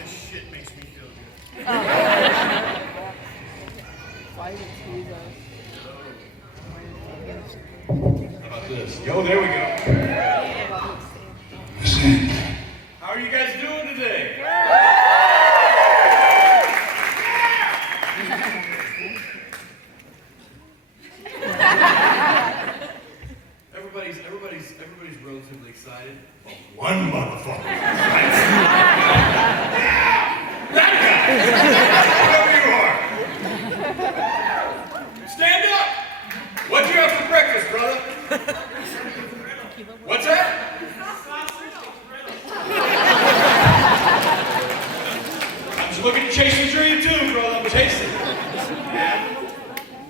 this shit makes me feel good. Why did he though? How about this? Yo, there we go. How are you guys doing today? Everybody's relatively excited. But one motherfucker. That guy! Whoever you are! Stand up! What'd you have for breakfast, brother? What's that? I'm just looking to chase a dream too, brother. I'm chasing.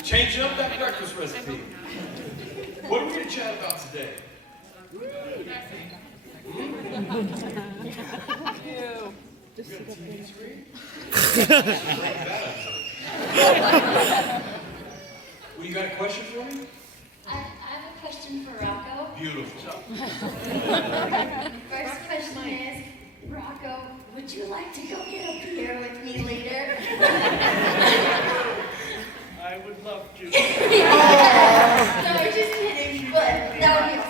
Changing up that breakfast recipe. What are we going to chat about today? Well, you got a question for me? I have a question for Rocco. Beautiful. First question is, Rocco, would you like to go get a beer with me later? I would love to. No, just kidding, but that would be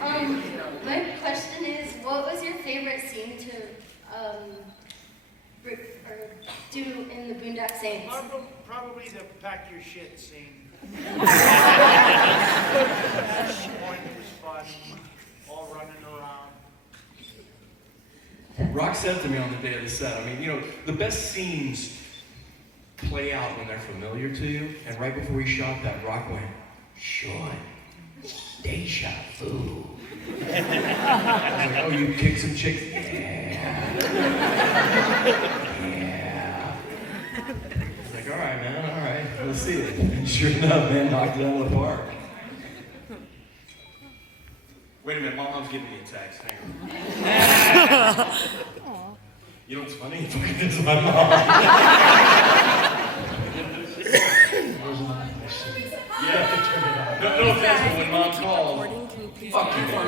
awesome. My question is, what was your favorite scene to do in the Boondock Saints? Probably the pack your shit scene. Point was fun, all running around. Rock said to me on the day of the set, I mean, you know, the best scenes play out when they're familiar to you. And right before he shot that, Rock went, Sean, deja vu. I was like, oh, you kicked some chicks? Yeah. He's like, all right, man, all right, we'll see it. And sure enough, man, knocked it out of the park. Wait a minute, my mom's giving me a text. Hang on. You know what's funny? It's my mom. Yeah. No offense, but when mom calls, fuck you, man.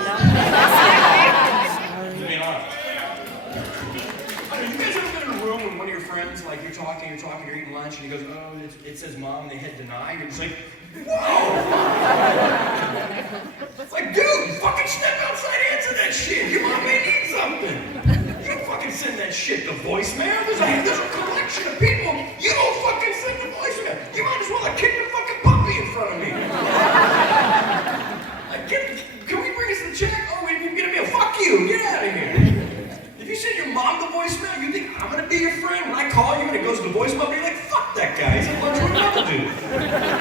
To be honest. I mean, you guys ever been in a room with one of your friends, like you're talking, you're eating lunch, and he goes, oh, it says mom, and they hit deny, you're just like, whoa! It's like, dude, fucking step outside, answer that shit. Your mom may need something. You don't fucking send that shit to voicemail. There's a collection of people. You don't fucking send the voicemail. You might as well have kicked a fucking puppy in front of me. Like, can we bring us the check? Oh, wait, you're gonna be a fuck you. Get out of here. If you send your mom the voicemail, you think I'm gonna be your friend when I call you and it goes to voicemail, you're like, fuck that guy. He's at lunch with another dude.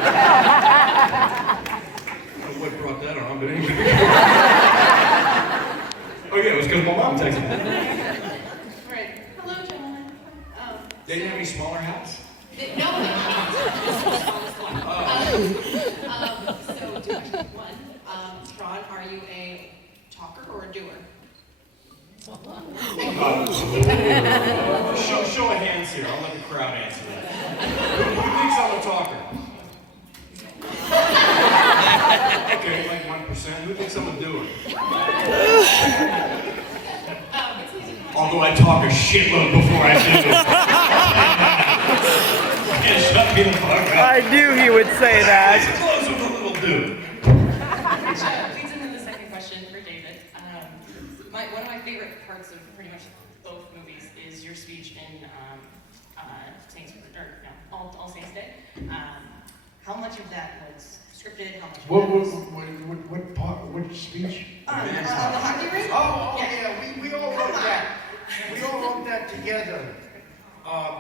I don't know what brought that on, but anyway. Oh yeah, it was because my mom texted me. Right. Hello, gentlemen. They didn't have any smaller hats? No, they don't. So, question one. Ron, are you a talker or a doer? Show of hands here. I'll let the crowd answer that. Who thinks I'm a talker? Okay, like 1%. Who thinks I'm a doer? Although I talk a shitload before I do it. Shut me the fuck up. I knew he would say that. It's close with a little dude. Which leads into the second question for David. One of my favorite parts of pretty much both movies is your speech in All Saints Day. How much of that was scripted? How much? What part? Which speech? On the hockey rink? Oh, yeah. We all wrote that. We all wrote that together.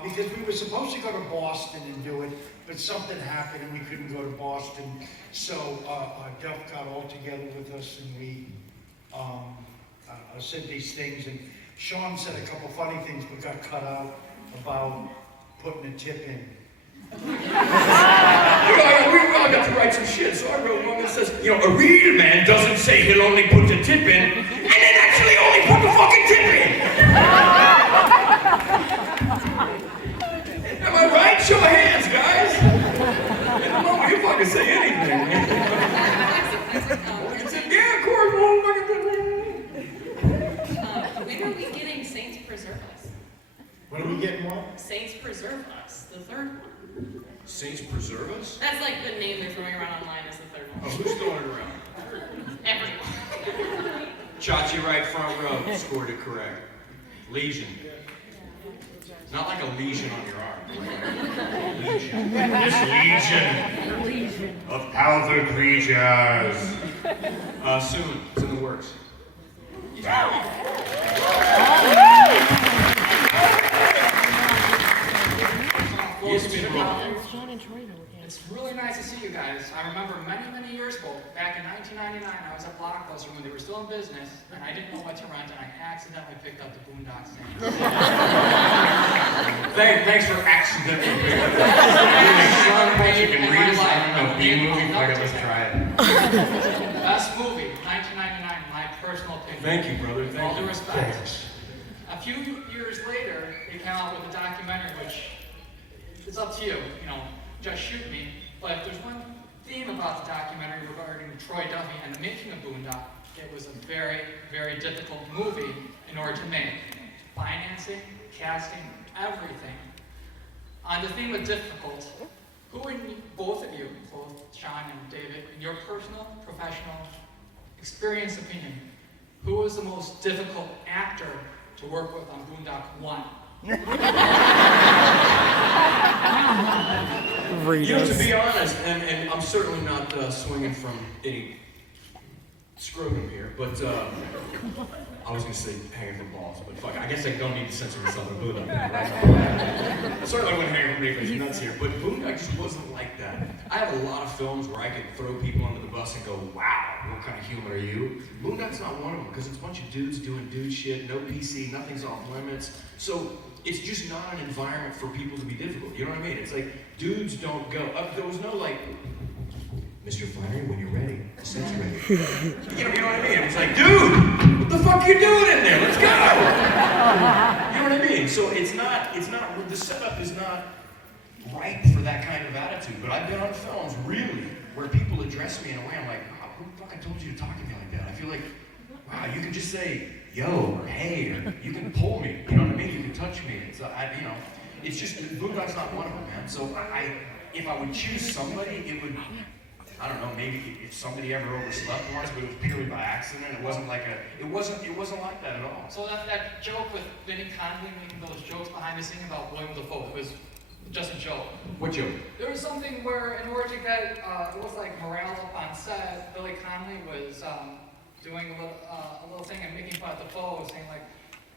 Because we were supposed to go to Boston and do it, but something happened and we couldn't go to Boston. So Duff got all together with us and we said these things. And Sean said a couple funny things but got cut out about putting a tip in. We all got to write some shit, so I wrote one that says, you know, a real man doesn't say he'll only put the tip in, and then actually only put the fucking tip in. Am I right? Show of hands, guys. At the moment, you fucking say anything. Yeah, of course. When are we getting Saints Preserve Us? When are we getting one? Saints Preserve Us, the third one. Saints preserve us? That's like the name they're throwing around online as the third Oh, one. who's throwing it around? Everyone. Chachi right front row scored it correct. Legion. Not like a lesion on your arm. Legion. This legion of powerful creatures. Soon. It's in the works. Yes, Mr. Roman. It's really nice to see you guys. I remember many, many years ago, back in 1999, I was at Blockbuster when they were still in business, and I didn't know what to rent, and I accidentally picked up the Boondock Saints. Thanks for accidentally picking it up. Sean Patrick and read us. I don't know. B-movie. Fuck it, let's try it. Best movie, 1999, my personal opinion. Thank you, brother. With all Thank due you. respect. A few years later, they came out with a documentary, which it's up to you, just shoot me. But if there's one theme about the documentary regarding Troy Duffy and the making of Boondock, it was a very, very difficult movie in order to make. Financing, casting, everything. On the theme of difficult, who in both of you, both Sean and David, in your personal, professional, experience opinion, who was the most difficult actor to work with on Boondock 1? To be honest, and I'm certainly not swinging from any scrotum here, but I was going to say hanging from balls, but fuck, I guess I don't need to censor myself in Boondock. Right? Certainly I wouldn't hang from anybody's nuts here, but Boondock just wasn't like that. I have a lot of films where I could throw people under the bus and go, wow, what kind of human are you? Boondock's not one of them, because it's a bunch of dudes doing dude shit, no PC, nothing's off limits. So it's just not an environment for people to be difficult. You know what I mean? It's like, dudes don't go up. There was no like, Mr. Flannery, when you're ready, the set's ready. You know what I mean? It's like, dude, what the fuck are you doing in there? Let's go! You know what I mean? So it's not, the setup is not right for that kind of attitude. But I've been on films, really, where people address me in a way I'm like, wow, who fucking told you to talk to me like that? I feel like, wow, you can just say, yo, or hey, or you can pull me, you know what I mean? You can touch me. It's, it's just, Boondock's not one of them, man. So if I would choose somebody, it would, I don't know, maybe if somebody ever overslept once, but it was purely by accident. It wasn't like it wasn't like that at all. So that joke with Vinnie Conley making those jokes behind the scene about William Dafoe, it was just a joke. What joke? There was something where in order to get, it was like morale up on set, Billy Conley was doing a little thing and making fun of Dafoe, saying like,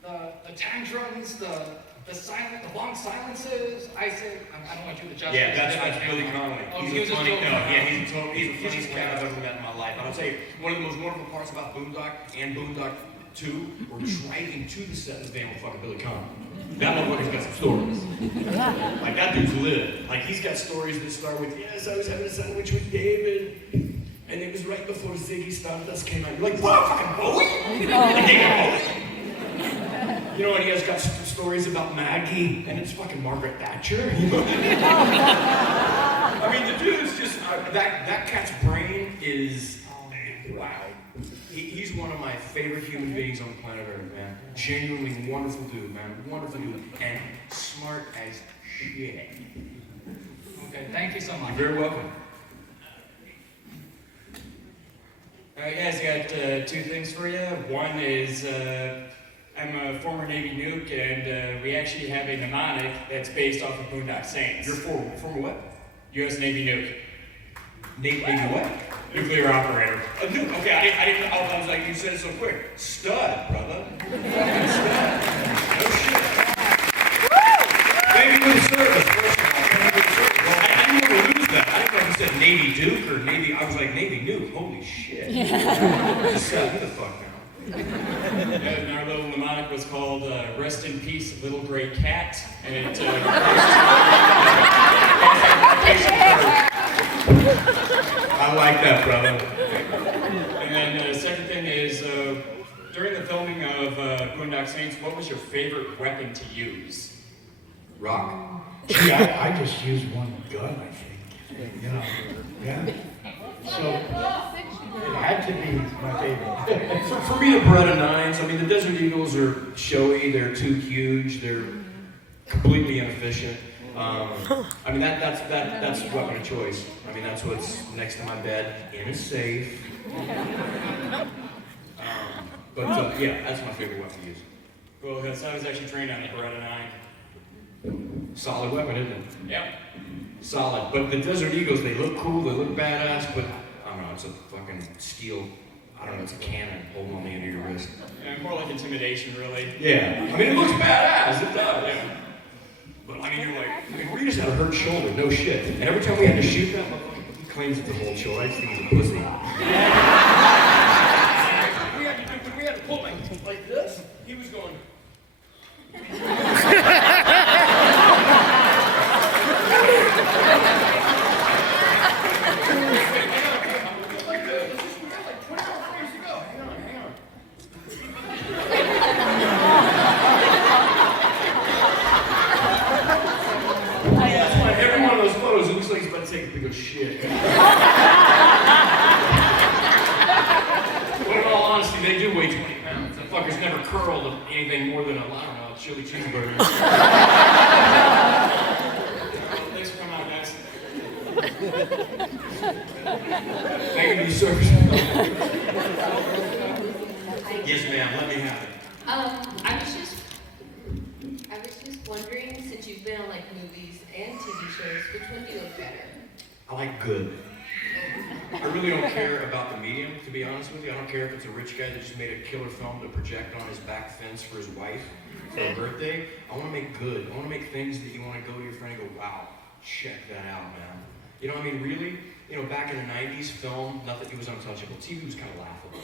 the tantrums, the long silences. I said, I don't want to do the justice. Yeah, that's Billy Conley. Oh, He's he was a funny, just joking. he's the funniest cat I've ever met in my life. And I'll tell you, one of the most wonderful parts about Boondock and Boondock 2 were driving to the set of the van with fucking Billy Conley. That motherfucker's got some stories. Like, that dude's lit. Like, he's got stories that start with, yes, I was having a sandwich with David, and it was right before Ziggy Stardust came out. You're like, what, fucking Bowie? Like, David Bowie? You know, and he has got stories about Maggie, and it's fucking Margaret Thatcher. You know? I mean, the dude's just, that cat's brain is, wow. He's one of my favorite human beings on the planet Earth, man. Genuinely wonderful dude, man. Wonderful dude. And smart as shit. Okay, thank you so much. You're very welcome. All right, guys, I got two things for you. One is, I'm a former Navy nuke, and we actually have a mnemonic that's based off of Boondock Saints. You're former what? U.S. Navy nuke. Navy what? Nuclear operator. A nuke. Okay, I didn't know. I was like, you said it so quick. Stud, brother. Fucking stud. No shit. Thank you for the service, first of all. Thank you for the service. Well, I didn't want to lose that. I didn't know if you said Navy Duke or Navy. I was like, Navy nuke. Holy shit. Stud, who the fuck now? And our little mnemonic was called Rest in Peace, Little Gray Cat. And it, I like that, brother. And then the second thing is, during the filming of Boondock Saints, what was your favorite weapon to use? Rock. Gee, I just used one gun, I think. You know, yeah. So it had to be my favorite. For me, the Beretta 9s, I mean, the Desert Eagles are showy, they're too huge, they're completely inefficient. I mean, that's weapon of choice. I mean, that's what's next to my bed in a safe. Yeah, that's my favorite weapon to use. Well, because I was actually trained on a Beretta 9. Solid weapon, isn't it? Yep. Solid. But the Desert Eagles, they look cool, they look badass, but I don't know, it's a fucking steel, I don't know, it's a cannon holding on the end of your wrist. Yeah, more like intimidation, really. Yeah. I mean, it looks badass, it does. Yeah. But I mean, you're like, I mean, Rita's had a hurt shoulder, no shit. And every time we had to shoot that motherfucker, he claims it's a whole shoulder. I just think he's a pussy. we had to pull like this. He was going. Every one of those photos, it looks like he's about to take a big old shit. But in all honesty, they do weigh 20 pounds. That fucker's never curled anything more than a, I don't know, a chili cheeseburger. Thanks for coming out, guys. Thank you for your service. Yes, ma'am, let me have it. I was just wondering, since you've been on like movies and TV shows, which one do you like better? I like good. I really don't care about the medium, to be honest with you. I don't care if it's a rich guy that just made a killer film to project on his back fence for his wife for her birthday. I want to make good. I want to make things that you want to go to your friend and go, wow, check that out, man. You know, I mean, really, you know, back in the 90s, film, nothing, it was untouchable. TV was kind of laughable.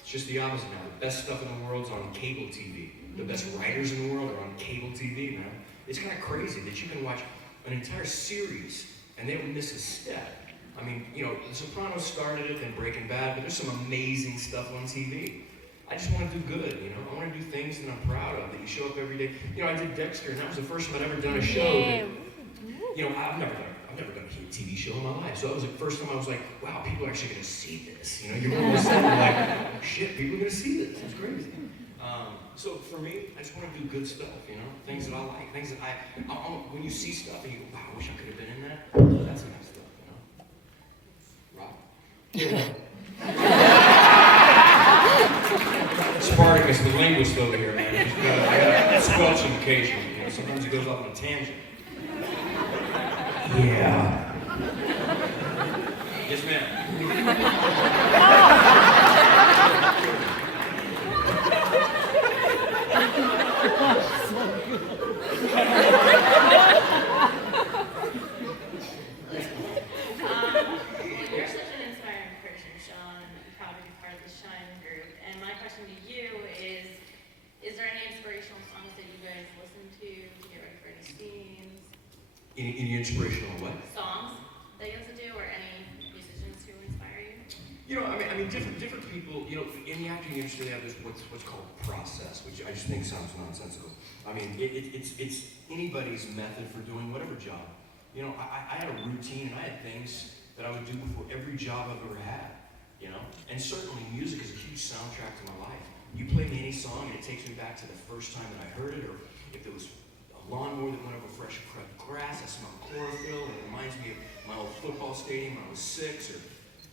It's just the opposite now. The best stuff in the world's on cable TV. The best writers in the world are on cable TV, man. It's kind of crazy that you can watch an entire series and they don't miss a step. I mean, you know, The Sopranos started it, then Breaking Bad, but there's some amazing stuff on TV. I just want to do good, you know? I want to do things that I'm proud of, that you show up every day. You know, I did Dexter, and that was the first time I'd ever done a show that, you know, I've never done a TV show in my life. So that was the first time I was like, wow, people are actually going to see this. You know, you're all of a sudden like, oh, shit, people are going to see this. It's crazy. So for me, I just want to do good stuff, you know? Things that I like, things that when you see stuff and you go, wow, I wish I could have been in that, that's the nice stuff, you know? Rob? Spartacus, the linguist over here, man. He's got squelch him occasionally, you know? Sometimes he goes off on a tangent. Yeah. Yes, ma'am. You're such an inspiring person, Sean. I'm proud to be part of the Shine group. And my question to you is there any inspirational songs that you guys listen to get ready for any scenes? Any inspirational what? Songs that you listen to, or any musicians who inspire you? You know, I mean, different people. You know, in the acting industry, they have this what's called process, which I just think sounds nonsensical. I mean, it's anybody's method for doing whatever job. You know, I had a routine and I had things that I would do before every job I've ever had. You know, and certainly music is a huge soundtrack to my life. You play me any song and it takes me back to the first time that I heard it, or if there was a lawnmower that went over fresh cut grass, I smell chlorophyll, and it reminds me of my old football stadium when I was 6, or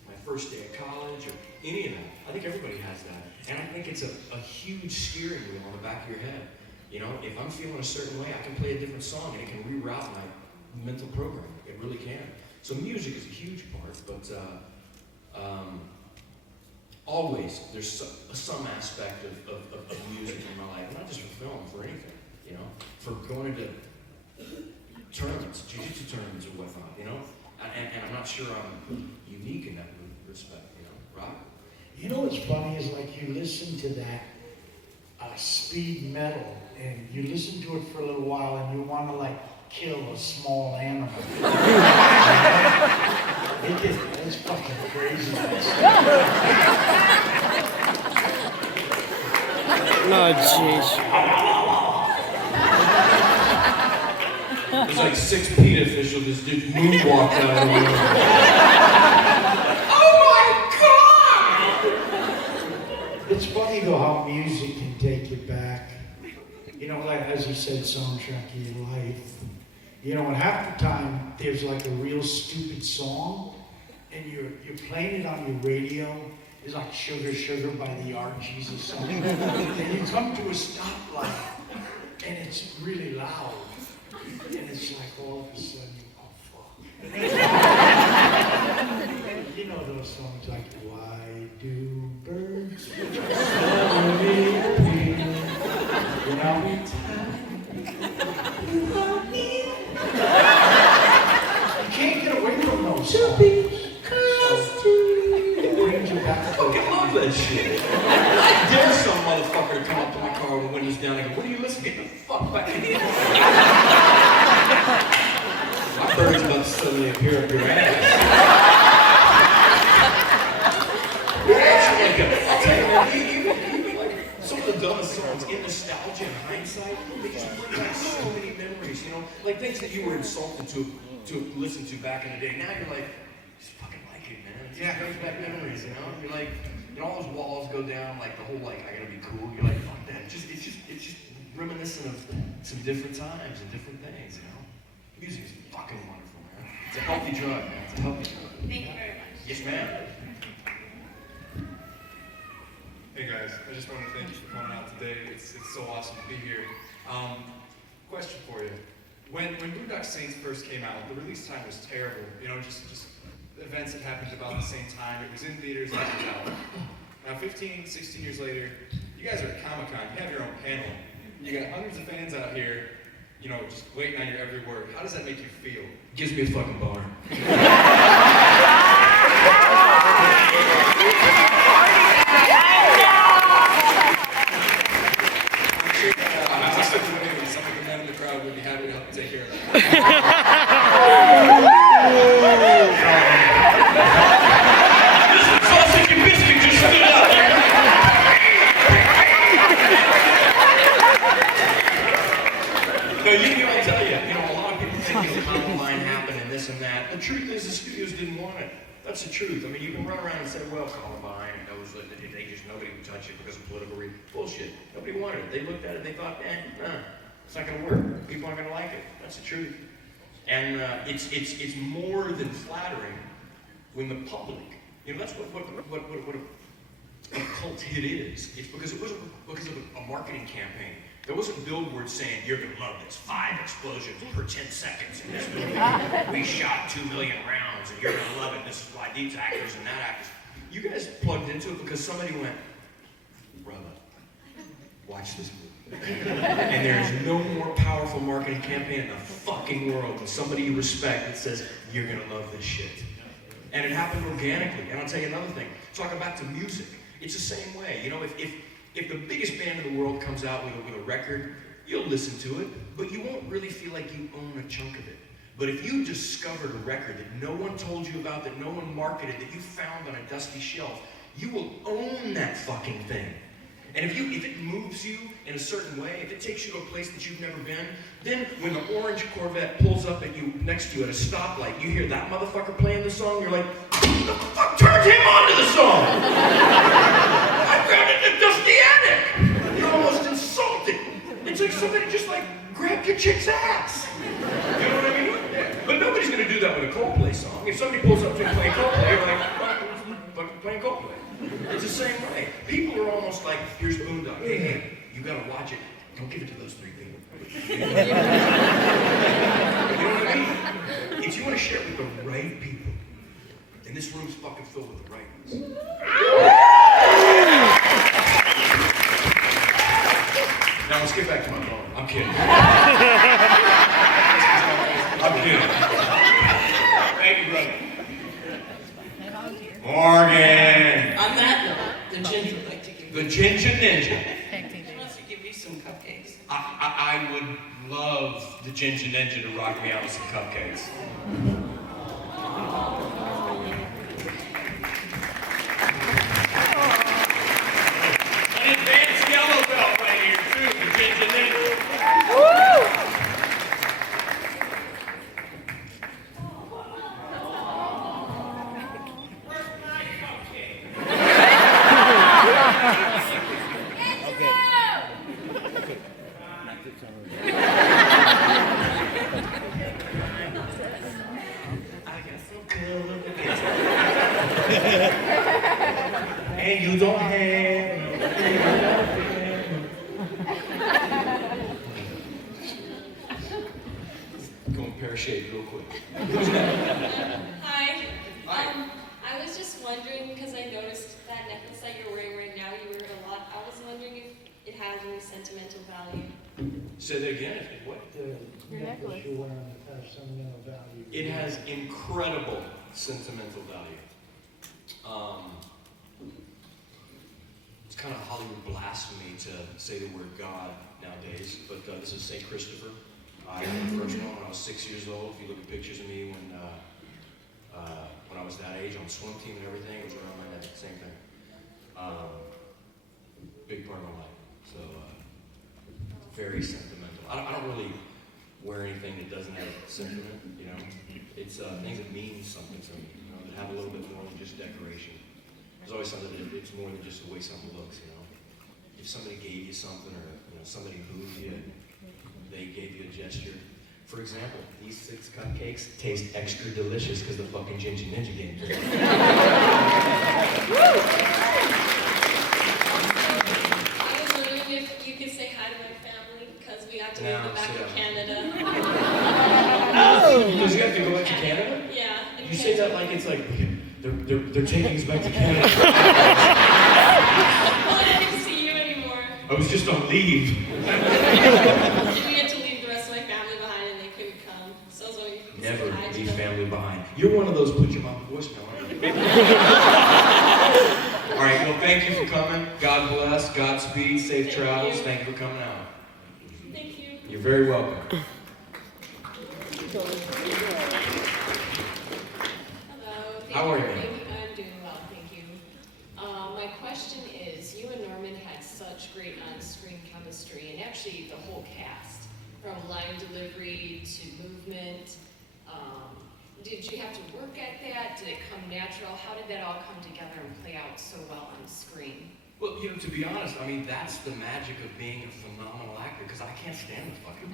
my first day at college, or any of that. I think everybody has that. And I think it's a huge steering wheel on the back of your head. You know, if I'm feeling a certain way, I can play a different song and it can reroute my mental program. It really can. So music is a huge part, but always there's some aspect of music in my life, not just for film, for anything, you know, for going into tournaments, jiu-jitsu tournaments or whatnot, you know, and I'm not sure I'm unique in that respect, you know, Rob? You know what's funny is like you listen to that speed metal and you listen to it for a little while and you want to like kill a small animal. It's fucking crazy. Oh, jeez. There's like 6 PETA officials just did moonwalk out of the way. Oh my God! It's funny though how music can take you back You know, like, as he said, soundtrack of your life. You know, and half the time, there's like a real stupid song, and you're playing it on your radio. It's like Sugar, Sugar by the Art Jesus song. And you come to a stoplight, and it's really loud. And it's like all of a sudden, oh fuck. You know those songs like, why do birds suddenly appear? You know? You can't get away from those songs. It brings you back I to fucking love that shit. I dare some motherfucker to come up to my car with the windows down and go, what are you listening? Get the fuck back in here. My bird's about to suddenly appear up your ass. I'll tell you, man, even like some of the dumbest songs in nostalgia and hindsight, they just bring back so many memories, you know? Like things that you were insulted to listen to back in the day. Now you're like, just fucking like it, man. It just brings back memories, you know? You're like, you know, all those walls go down, like the whole like, I gotta be cool. You're like, fuck that. It's just reminiscent of some different times and different things, you know? Music is fucking wonderful, man. It's a healthy drug, man. It's a healthy drug. Thank you very much. Yes, ma'am. Hey guys, I just wanted to thank you for coming out today. It's so awesome to be here. Question for you. When Boondock Saints first came out, the release time was terrible. You know, just events that happened about the same time. It was in theaters and it was out. Now 15, 16 years later, you guys are at Comic-Con, you have your own panel. You got hundreds of fans out here, you know, just waiting on your every word. How does that make you feel? Gives me a fucking boner. Some of the men in the crowd would be happy to help take care of that. Sausage and biscuit just stood up. No, I'll tell you, you know, a lot of people think the mountain line happened and this and that. The truth is, the studios didn't want it. That's the truth. I mean, you can run around and say, well, Columbine, and those, nobody would touch it because of political reasons. Bullshit. Nobody wanted it. They looked at it, they thought, it's not gonna work. People aren't gonna like it. That's the truth. And it's more than flattering when the public, you know, that's what a cult hit is. It's because it wasn't because of a marketing campaign. There wasn't billboards saying, you're gonna love this, 5 explosions per 10 seconds in this movie. We shot 2 million rounds and you're gonna love it. This is why these actors and that actors. You guys plugged into it because somebody went, brother, watch this movie. And there is no more powerful marketing campaign in the fucking world than somebody you respect that says, you're gonna love this shit. And it happened organically. And I'll tell you another thing, talking back to music, it's the same way. You know, if the biggest band in the world comes out with a record, you'll listen to it, but you won't really feel like you own a chunk of it. But if you discovered a record that no one told you about, that no one marketed, that you found on a dusty shelf, you will own that fucking thing. And if it moves you in a certain way, if it takes you to a place that you've never been, then when the orange Corvette pulls up at you next to you at a stoplight, you hear that motherfucker playing the song, you're like, who the fuck turned him on to the song? I found it in the dusty attic. You're almost insulted. It's like somebody just like grabbed your chick's ass. You know what I mean? But nobody's gonna do that with a Coldplay song. If somebody pulls up to you playing Coldplay, you're like, fucking playing Coldplay. It's the same way. People are almost like, here's Boondock. Hey, you gotta watch it. Don't give it to those 3 people. You know what I mean? If you want to share it with the right people, and this room's fucking filled with the right ones. Now let's get back to my phone. I'm kidding. I'm kidding. Thank you, brother. Morgan! On that note, the ginger would like to give you. The Ginger Ninja. She wants to give you some cupcakes. I would love the Ginger Ninja to rock me out with some cupcakes. An advanced yellow belt right here too, the Ginger Ninja. going pear-shaped real quick. Hi. I was just wondering, because I noticed that necklace that you're wearing right now, you wear it a lot. I was wondering if it has any sentimental value. Say that again. What? The necklace you're wearing has sentimental value. It has incredible sentimental value. It's kind of Hollywood blasphemy to say the word God nowadays, but this is St. Christopher. I had the first one when I was 6 years old. If you look at pictures of me when I was that age on swim team and everything, it was around my neck, same thing. Big part of my life. So very sentimental. I don't really wear anything that doesn't have sentiment, you know. It's things that mean something to me, you know, that have a little bit more than just decoration. There's always something that it's more than just the way something looks, you know. If somebody gave you something or somebody moved you, they gave you a gesture. For example, these 6 cupcakes taste extra delicious because the fucking Ginger Ninja gave them to me. I was wondering if you could say hi to my family, because we got to move them back to Canada. Oh! Because you have to go back to Canada? Yeah. You say that like it's like, they're taking us back to Canada. Well, I didn't see you anymore. I was just on leave. We had to leave the rest of my family behind and they couldn't come. So I was wondering if you could Never say hi to leave them. family behind. You're one of those put your mom in voicemail, aren't you? All right, well, thank you for coming. God bless. Godspeed. Safe travels. Thank you for coming out. Thank you. You're very welcome. Hello. How are you, ma'am? I'm doing well, thank you. My question is, you and Norman had such great on-screen chemistry, and actually the whole cast, from line delivery to movement. Did you have to work at that? Did it come natural? How did that all come together and play out so well on screen? Well, you know, to be honest, I mean, that's the magic of being a phenomenal actor, because I can't stand the fucking...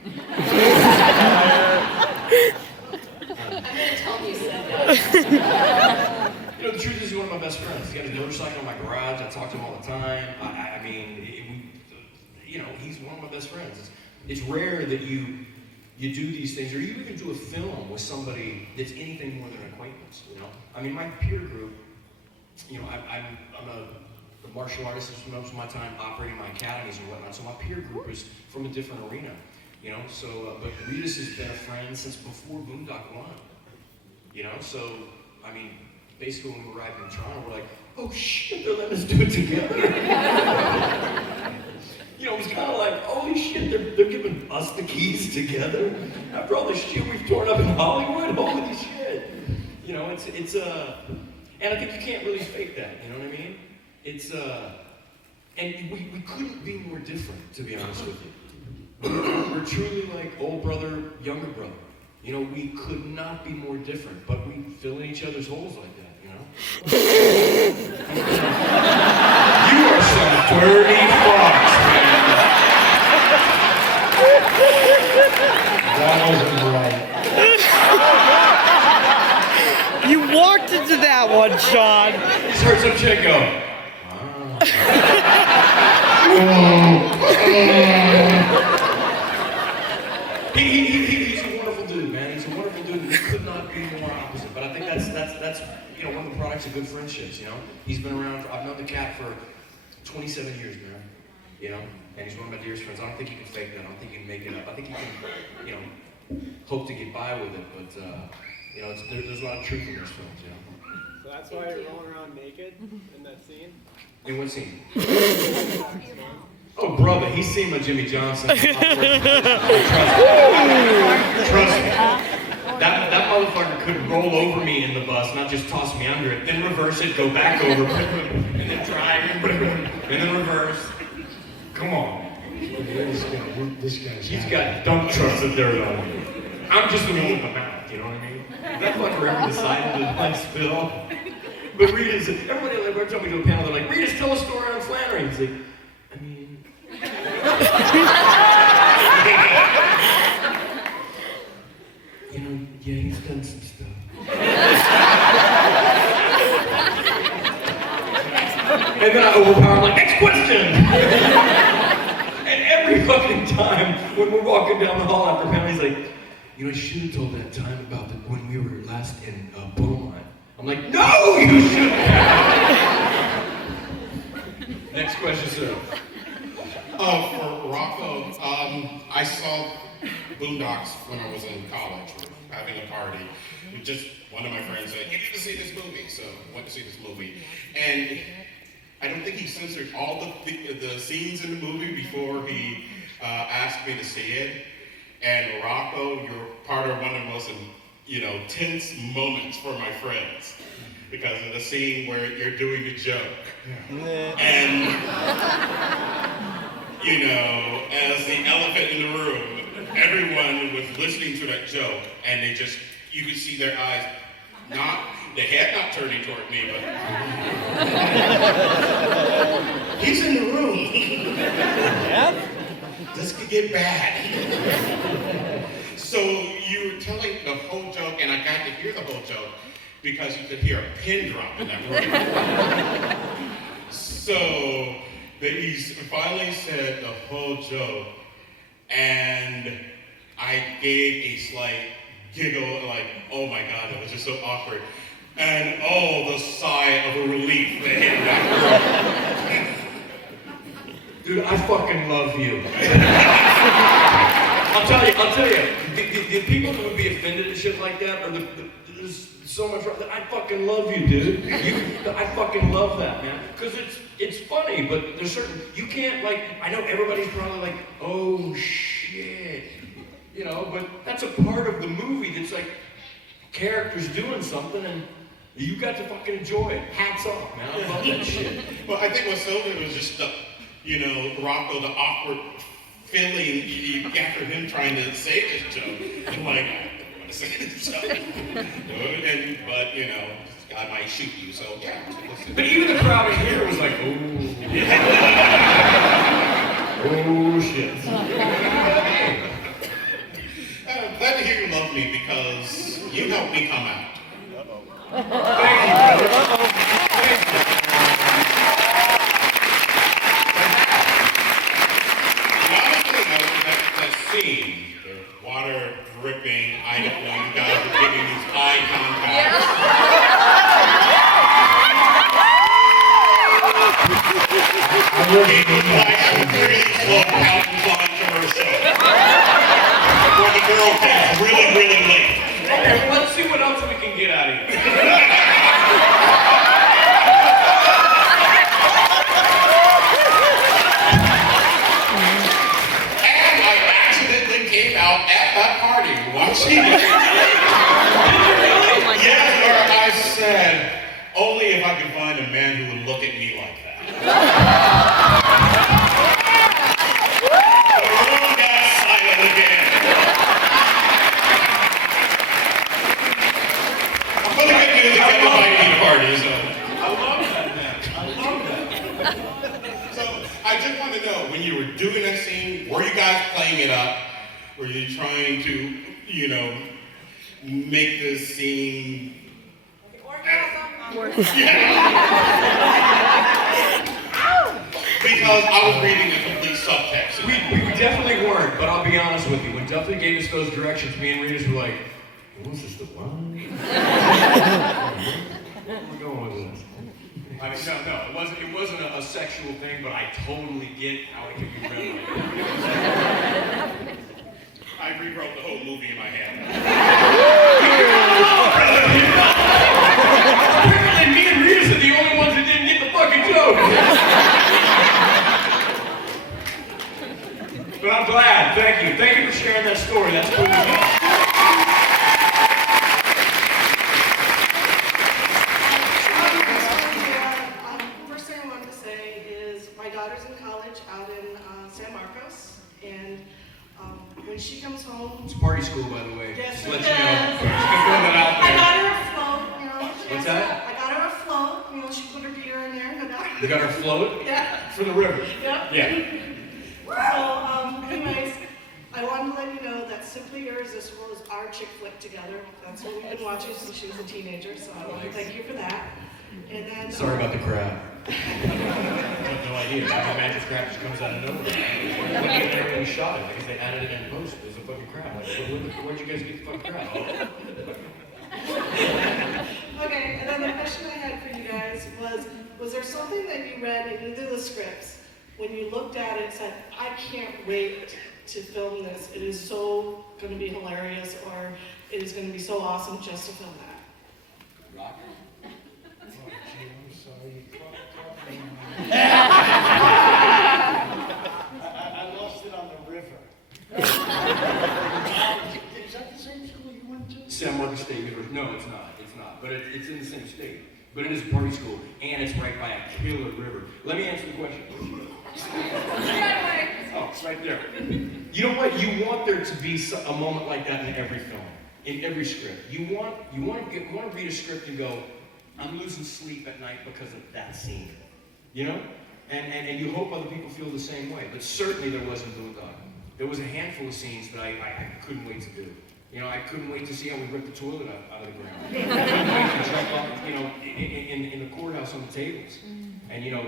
I'm gonna tell him you said that. You know, the truth is, he's one of my best friends. He's got his motorcycle in my garage. I talk to him all the time. I mean, you know, he's one of my best friends. It's rare that you do these things, or you even do a film with somebody that's anything more than an acquaintance, you know? I mean, my peer group, you know, I'm a martial artist who spent most of my time operating my academies and whatnot, so my peer group is from a different arena, you know? So, but Rita's has been a friend since before Boondock 1, you know? So, I mean, basically when we arrived in Toronto, we're like, oh shit, they're letting us do it together. You know, it was kind of like, holy shit, they're giving us the keys together? After all the shit we've torn up in Hollywood, holy shit. You know, it's and I think you can't really fake that, you know what I mean? It's, and we couldn't be more different, to be honest with you. We're truly like old brother, younger brother. You know, we could not be more different, but we fill in each other's holes like that, you know? You are some dirty fucks, man. That wasn't right. You walked into that one, Sean. Just heard some chick go, He's a wonderful dude, man. He's a wonderful dude. We could not be more opposite. But I think that's you know, one of the products of good friendships, you know? He's been around, I've known the cat for 27 years, man. You know? And he's one of my dearest friends. I don't think you can fake that. I don't think you can make it up. I think you can, you know, hope to get by with it, but, you know, there's a lot of truth in those films, you know? So that's why you're rolling around naked in that scene? In what scene? Oh, brother, he's seen my Jimmy Johnson. Trust me. That motherfucker could roll over me in the bus, not just toss me under it, then reverse it, go back over, and then drive, and then reverse. Come on. This guy's He's got, don't trust the dirt on me. I'm just gonna open my mouth, you know what I mean? That fucker ever decided to like spill. But Rita's, everybody every time we do a panel, they're like, Rita's, tell a story on Flannery. He's like, I mean... You know, yeah, he's done some stuff. And then I overpower him like, next question! And every fucking time when we're walking down the hall after panel, he's like, you know, I should have told that time about when we were last in Beaumont. I'm like, no, you shouldn't have. Next question, sir. For Rocco, I saw Boondocks when I was in college, having a party. Just one of my friends said, you need to see this movie, so I went to see this movie. And I don't think he censored all the scenes in the movie before he asked me to see it. And Rocco, you're part of one of the most, tense moments for my friends because of the scene where you're doing a joke. And, as the elephant in the room, everyone was listening to that joke, and you could see their eyes, the head not turning toward me, but he's in the room. Yep. This could get bad. So you were telling the whole joke, and I got to hear the whole joke because you could hear a pin drop in that room. So he finally said the whole joke, and I gave a slight giggle, like, oh my God, that was just so awkward. And the sigh of a relief that hit that room. Dude, I fucking love you. I'll tell you, the people who would be offended at shit like that there's so much wrong. I fucking love you, dude. I fucking love that, man. Because it's funny, but there's certain, you can't, I know everybody's probably like, oh shit. But that's a part of the movie that's like characters doing something and you got to fucking enjoy it. Hats off, man. I love that shit. Well, I think what's so good was just Rocco, the awkward feeling after him trying to say this joke. I'm like, I don't want to say this joke. But God might shoot you, so yeah. But even the crowd in here was like, oh. Oh, shit. I'm glad to hear you love me because you helped me come out. Thank you, brother. That scene, the water dripping, I don't know, you guys are giving these eye contacts. It was like a really slow Calvin Klein commercial. Where the girl gets really, really late. Okay, let's see what else we can get out of you. Came out at that party watching it. Yes, where I said, only if I could find a man who would look at me like that. The room got silent again. I'm putting good music at the Viking party, so. I love that, man. I love that. So, I just want to know, when you were doing that scene, were you guys playing it up? Were you trying to, make this scene... Because I was reading a complete subtext. We definitely weren't, but I'll be honest with you. When Duffy gave us those directions, me and Rita's were like, was this the one? Where are we going with this? I mean, no, it wasn't a sexual thing, but I totally get how it can be read like that. I rewrote the whole movie in my head. Apparently, me and Rita are the only ones that didn't get the fucking joke. But I'm glad. Thank you. Thank you for sharing that story. That's cool as well. First thing I wanted to say is my daughter's in college out in San Marcos, and when she comes home... It's party school, by the way. Yes, just it let is. you know. Just throw that out I there. got her a float, What's that? I got her a float, she put her beer in there. You got her float? Yeah. For the river? Yep. Yeah. So, anyways, I wanted to let you know that Simply Irresistible is our chick flick together. That's what we've been watching since she was a teenager, so I want to thank you for that. And then Sorry about the crab. I have no idea. The magic crab just comes out of nowhere. When everything shot it, because they added it in post, there's a fucking crab. Like, where'd you guys get the fucking crab? Okay, and then the question I had for you guys was there something that you read in either of the scripts when you looked at it and said, I can't wait to film this. It is so going to be hilarious, or it is going to be so awesome just to film that. Rock. Oh, gee, I'm sorry. I lost it on the river. Is that the same school you went to? San Marcos State University. No, it's not. It's not. But it's in the same state. But it is a party school, and it's right by a killer river. Let me answer the question. Oh, it's right there. You know what? You want there to be a moment like that in every film, in every script. You want to read a script and go, I'm losing sleep at night because of that scene. You know? And you hope other people feel the same way. But certainly there wasn't Boondock. There was a handful of scenes that I couldn't wait to do. You know, I couldn't wait to see how we ripped the toilet out of the ground. I couldn't wait to jump up, you know, in the courthouse on the tables. And, you know,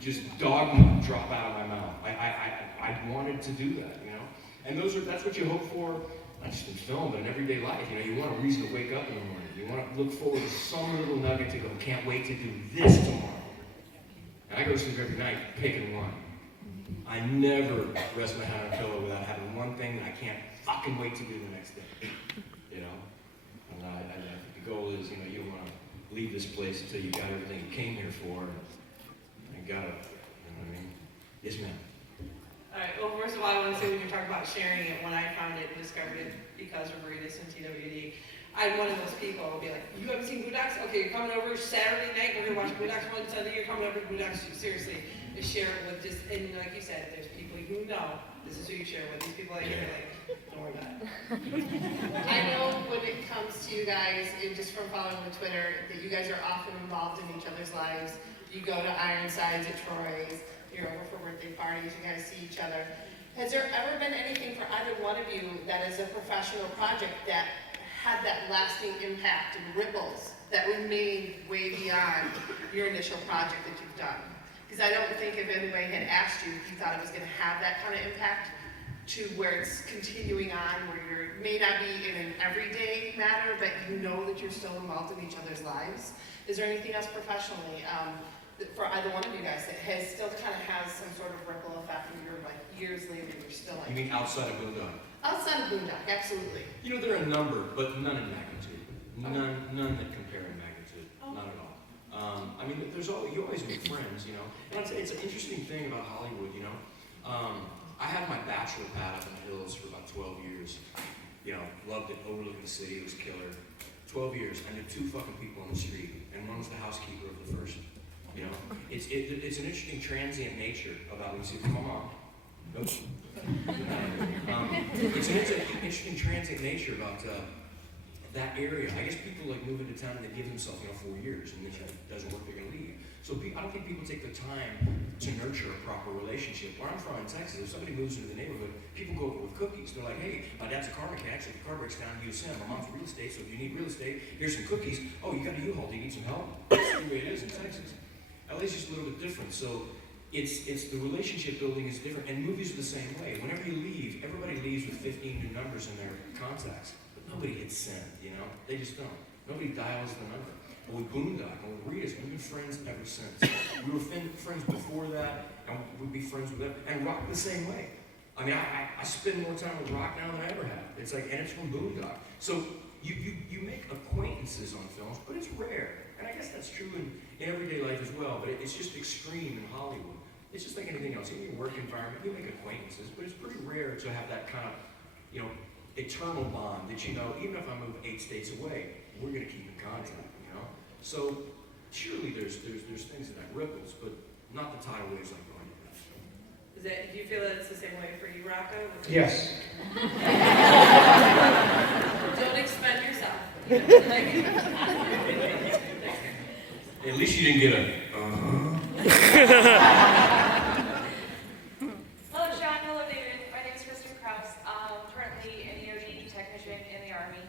just dogma drop out of my mouth. I wanted to do that, you know? And that's what you hope for, not just in film, but in everyday life. You know, you want a reason to wake up in the morning. You want to look forward to some little nugget to go, can't wait to do this tomorrow. And I go to sleep every night picking one. I never rest my head on a pillow without having one thing that I can't fucking wait to do the next day. You know? And I think the goal is, you know, you don't want to leave this place until you got everything you came here for. And got it. You know what I mean? Yes, ma'am. All right, well, first of all, I want to say we can talk about sharing it. When I found it and discovered it because of Rita's and TWD, I'm one of those people who will be like, you haven't seen Boondocks? Okay, you're coming over Saturday night, we're going to watch Boondocks one Sunday, you're coming over to Boondocks. Seriously, and share it with just, and like you said, there's people you know, this is who you share with. These people like, you're like, don't worry about it. I know when it comes to you guys, and just from following the Twitter, that you guys are often involved in each other's lives. You go to Ironsides at Troy's, you're over for birthday parties, you guys see each other. Has there ever been anything for either one of you that is a professional project that had that lasting impact and ripples that remained way beyond your initial project that you've done? Because I don't think if anybody had asked you if you thought it was going to have that kind of impact to where it's continuing on, where you may not be in an everyday matter, but you know that you're still involved in each other's lives. Is there anything else professionally for either one of you guys that has still kind of has some sort of ripple effect and you're like years later, you're still like... You mean outside of Boondock? Outside of Boondock, absolutely. You know, there are a number, but none in magnitude. None that compare in magnitude. Not at all. I mean, you always make friends, you know. And it's an interesting thing about Hollywood, you know. I had my bachelor pad up in the hills for about 12 years. You know, loved it, overlooking the city, it was killer. 12 years, I knew 2 fucking people on the street, and one was the housekeeper of the first. You know, it's an interesting transient nature about when you see my mom. Nope. It's an interesting transient nature about that area. I guess people like move into town and they give themselves 4 years, and then if it doesn't work, they're gonna leave. So I don't think people take the time to nurture a proper relationship. Where I'm from in Texas, if somebody moves into the neighborhood, people go over with cookies. They're like, hey, my dad's a car mechanic, so if the car breaks down, use him. My mom's real estate, so if you need real estate, here's some cookies. Oh, you got a U-Haul, do you need some help? That's the way it is in Texas. LA's just a little bit different. So it's the relationship building is different, and movies are the same way. Whenever you leave, everybody leaves with 15 new numbers in their contacts, but nobody hits send, you know? They just don't. Nobody dials the number. But with Boondock and with Rita's, we've been friends ever since. We were friends before that, and we'd be friends with them. And Rock the same way. I mean, I spend more time with Rock now than I ever have. It's like, and it's from Boondock. So you make acquaintances on films, but it's rare. And I guess that's true in everyday life as well, but it's just extreme in Hollywood. It's just like anything else. In your work environment, you make acquaintances, but it's pretty rare to have that kind of, eternal bond that even if I move 8 states away, we're going to keep in contact, So surely there's things in that ripples, but not the tidal waves like going to that. Do you feel that it's the same way for you, Rocco? Yes. Don't expend yourself. At least you didn't get a, Hello, Sean. Hello, David. My name is Kristen Krause. I'm currently an EOD technician in the Army.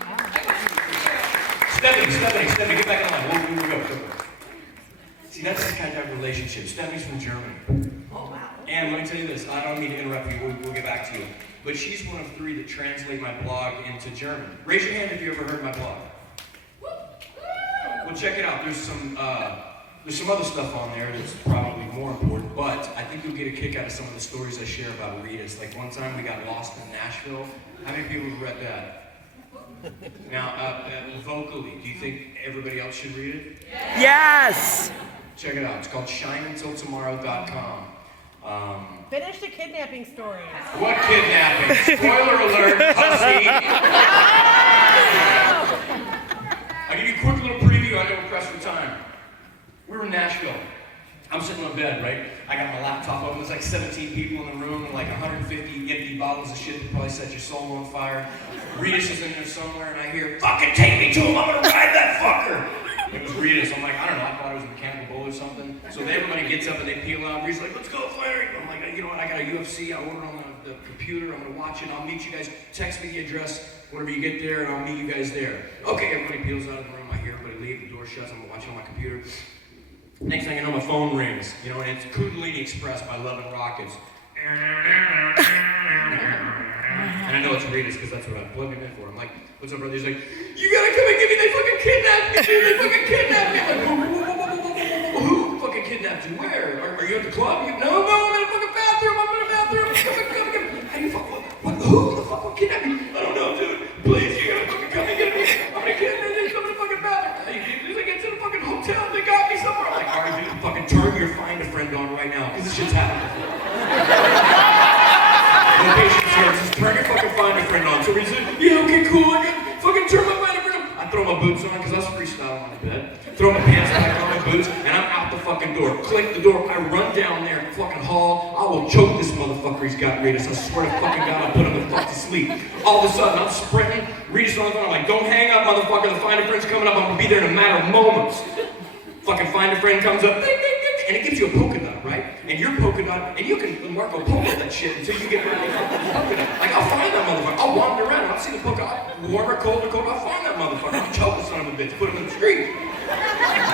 My question for you. Stephanie, get back on the line. We'll go. See, that's the kind of relationship. Stephanie's from Germany. Oh, wow. And let me tell you this, I don't mean to interrupt you, we'll get back to you. But she's one of 3 that translate my blog into German. Raise your hand if you ever heard my blog. Well, check it out. There's some other stuff on there that's probably more important, but I think you'll get a kick out of some of the stories I share about Ritas. Like one time we got lost in Nashville. How many people have read that? Now, vocally, do you think everybody else should read it? Yes! Check it out. It's called shineuntiltomorrow.com. Finish the kidnapping story. What kidnapping? Spoiler alert, hussy! I'll give you a quick little preview. I know we're pressed for time. We were in Nashville. I'm sitting on bed, right? I got my laptop open. There's like 17 people in the room and like 150 empty bottles of shit that probably set your soul on fire. Ritas is in there somewhere and I hear, "Fucking take me to him, I'm gonna ride that fucker!" It was Ritas. I'm like, I don't know, I thought it was a mechanical bull or something. So everybody gets up and they peel out. Ritas like, "Let's go, Flaherty." I'm like, you know what, I got a UFC, I ordered on the computer, I'm gonna watch it, I'll meet you guys. Text me the address whenever you get there and I'll meet you guys there. Okay, everybody peels out of the room, I hear everybody leave, the door shuts, I'm watching on my computer. Next thing I know, my phone rings, you know, and it's Kundalini Express by Love and Rockets. And I know it's Ritas because that's what I plugged him in for. I'm like, "What's up, brother?" He's like, "You gotta come and get me, they fucking kidnapped me, dude, they fucking kidnapped me." I'm like, who fucking kidnapped you? Where? Are you at the club? No, I'm in a fucking bathroom, Come. How do you who the fuck will kidnap me? I don't know, dude. Please, you gotta fucking come and get me. I'm gonna kidnap me, come to the fucking bathroom. Hey, dude, I get to the fucking hotel, they got me somewhere. I'm like, all right, dude, fucking turn your Find a Friend on right now, because this shit's happening. Location services, turn your fucking Find a Friend on. So he said, "Yeah, okay, cool, I can fucking turn my Find a Friend on." I throw my boots on, because I was freestyling on the bed. Throw my pants back on, my boots, and I'm out the fucking door. Click the door, I run down there, fucking hall. I will choke this motherfucker, he's got Ritas. I swear to fucking God, I'll put him the fuck to sleep. All of a sudden, I'm sprinting, Ritas on the phone, I'm like, "Don't hang up, motherfucker, the Find a Friend's coming up, I'm gonna be there in a matter of moments." Fucking Find a Friend comes up, ding, ding, ding, and it gives you a polka dot, right? And your polka dot, and you can Marco Polo that shit until you get rid of the fucking polka dot. Like, I'll find that motherfucker, I'll wander around, I'll see the polka dot, warmer, colder, I'll find that motherfucker, I'll choke the son of a bitch, put him in the street.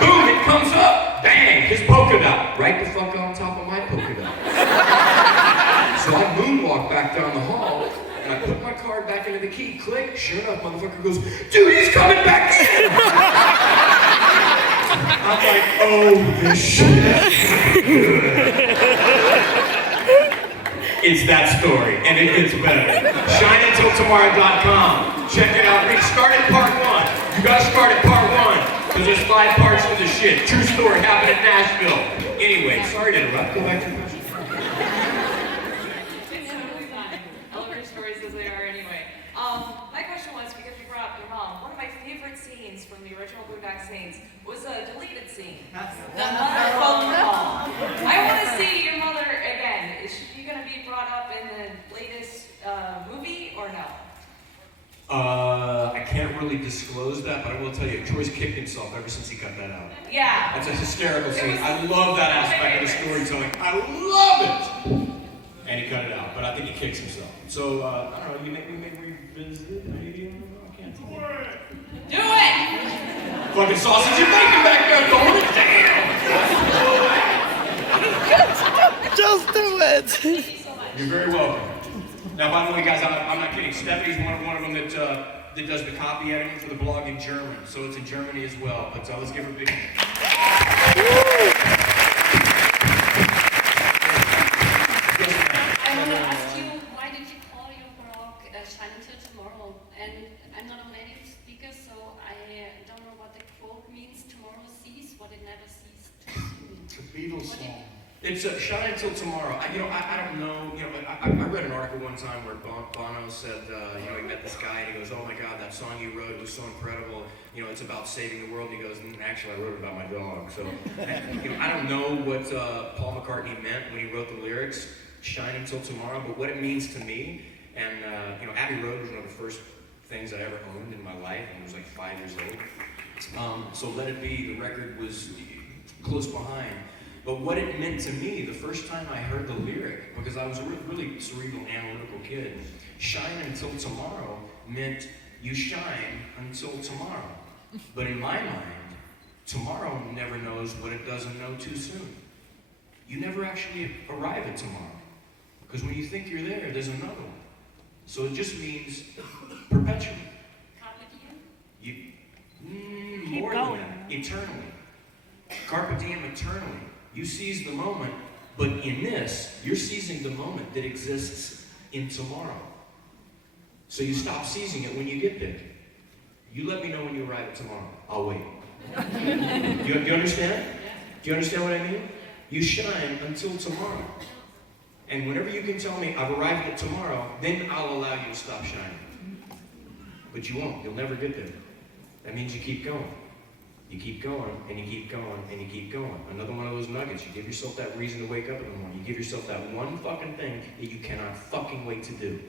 Boom, it comes up, bang, his polka dot, right the fuck on top of my polka dot. So I moonwalk back down the hall, and I put my card back into the key, click, sure enough, motherfucker goes, "Dude, he's coming back in!" I'm like, "Oh, this shit is good." It's that story, and it gets better. shineuntiltomorrow.com. Check it out. We started part 1. You gotta start at part 1, because there's 5 parts to the shit. True story happened in Nashville. Anyway, sorry to interrupt. Go back to the question. It's totally fine. I love your stories as they are anyway. My question was, because you brought up your mom, one of my favorite scenes from the original Boondock Saints was a deleted scene. The mother phone call. I want to see your mother again. Is she going to be brought up in the latest movie or no? I can't really disclose that, but I will tell you, Troy's kicked himself ever since he cut that out. Yeah. That's a hysterical scene. I love that aspect of the storytelling. I love it! And he cut it out, but I think he kicks himself. So, I don't know, we may revisit it, maybe? I can't tell you. Do it! Fucking sausage and bacon back there, going down! Just do it! You're very welcome. Now, by the way, guys, I'm not kidding. Stephanie's one of them that does the copy editing for the blog in German, so it's in Germany as well. But let's give her a big. I want to ask you, why did you call your blog Shine Until Tomorrow? And I'm not a native speaker, so I don't know what the quote means. Tomorrow sees what it never sees too soon. The Beatles song. It's Shine Until Tomorrow. I don't know. I read an article one time where Bono said, he met this guy and he goes, "Oh my God, that song you wrote was so incredible. It's about saving the world." And he goes, "Actually, I wrote it about my dog." So, I don't know what Paul McCartney meant when he wrote the lyrics, "Shine Until Tomorrow," but what it means to me. And Abbey Road was one of the first things I ever owned in my life, and I was like 5 years old. So Let It Be, the record was close behind. But what it meant to me the first time I heard the lyric, because I was a really cerebral, analytical kid, shine until tomorrow meant you shine until tomorrow. But in my mind, tomorrow never knows what it doesn't know too soon. You never actually arrive at tomorrow. Because when you think you're there, there's another one. So it just means perpetually. More than that, eternally. Carpe diem eternally. You seize the moment, but in this, you're seizing the moment that exists in tomorrow. So you stop seizing it when you get there. You let me know when you arrive at tomorrow. I'll wait. Do you understand? Do you understand what I mean? You shine until tomorrow. And whenever you can tell me I've arrived at tomorrow, then I'll allow you to stop shining. But you won't. You'll never get there. That means you keep going. You keep going, and you keep going, and you keep going. Another one of those nuggets. You give yourself that reason to wake up in the morning. You give yourself that one fucking thing that you cannot fucking wait to do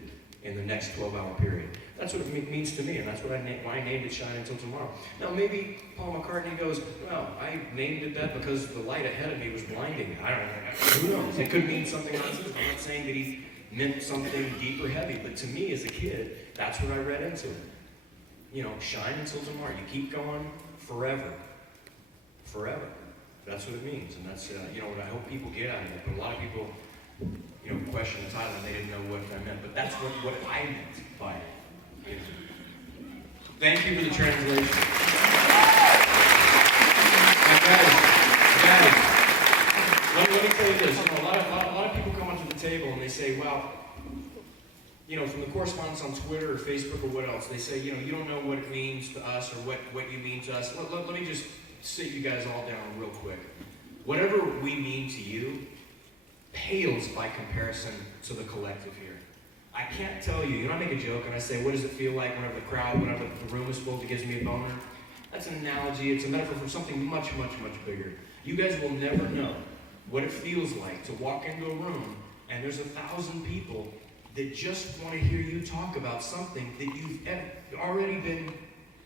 in the next 12-hour period. That's what it means to me, and that's what why I named it Shine Until Tomorrow. Now, maybe Paul McCartney goes, well, I named it that because the light ahead of me was blinding. I don't know. Who knows? It could mean something else. I'm not saying that he meant something deep or heavy, but to me as a kid, that's what I read into it. You know, shine until tomorrow. You keep going forever. Forever. That's what it means. And that's, you know, what I hope people get out of it. But a lot of people, you know, question the title and they didn't know what I meant. But that's what I meant by it. You know. Thank you for the translation. And guys, let me tell you this. You know, a lot of people come onto the table and they say, well, you know, from the correspondence on Twitter or Facebook or what else, they say, you know, you don't know what it means to us or what you mean to us. Let me just sit you guys all down real quick. Whatever we mean to you pales by comparison to the collective here. I can't tell you, you know, I make a joke and I say, what does it feel like whenever the room is full, it gives me a boner? That's an analogy, it's a metaphor for something much, much, much bigger. You guys will never know what it feels like to walk into a room and there's 1,000 people that just want to hear you talk about something that you've already been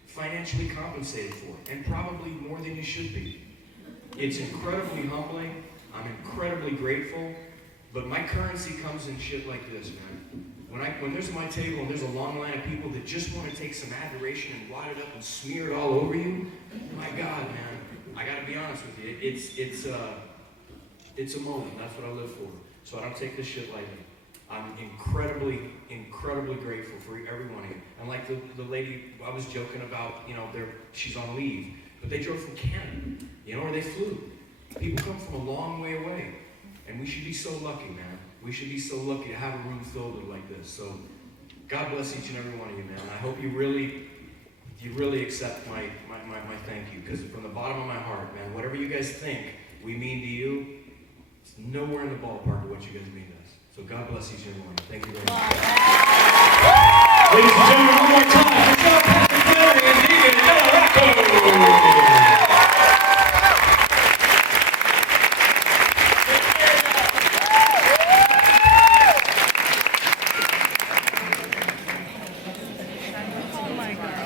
financially compensated for, and probably more than you should be. It's incredibly humbling. I'm incredibly grateful, but my currency comes in shit like this, man. When there's my table and there's a long line of people that just want to take some adoration and wad it up and smear it all over you, my God, man, I gotta be honest with you. It's a moment. That's what I live for. So I don't take this shit lightly. I'm incredibly, incredibly grateful for every one of you. And like the lady I was joking about, you know, she's on leave, but they drove from Canada, you know, or they flew. People come from a long way away, and we should be so lucky, man. We should be so lucky to have a room filled with like this. So God bless each and every one of you, man. I hope you really accept my thank you, because from the bottom of my heart, man, whatever you guys think we mean to you, it's nowhere in the ballpark of what you guys mean to us. So God bless each and every one. Thank you very much. Ladies and gentlemen, one more time.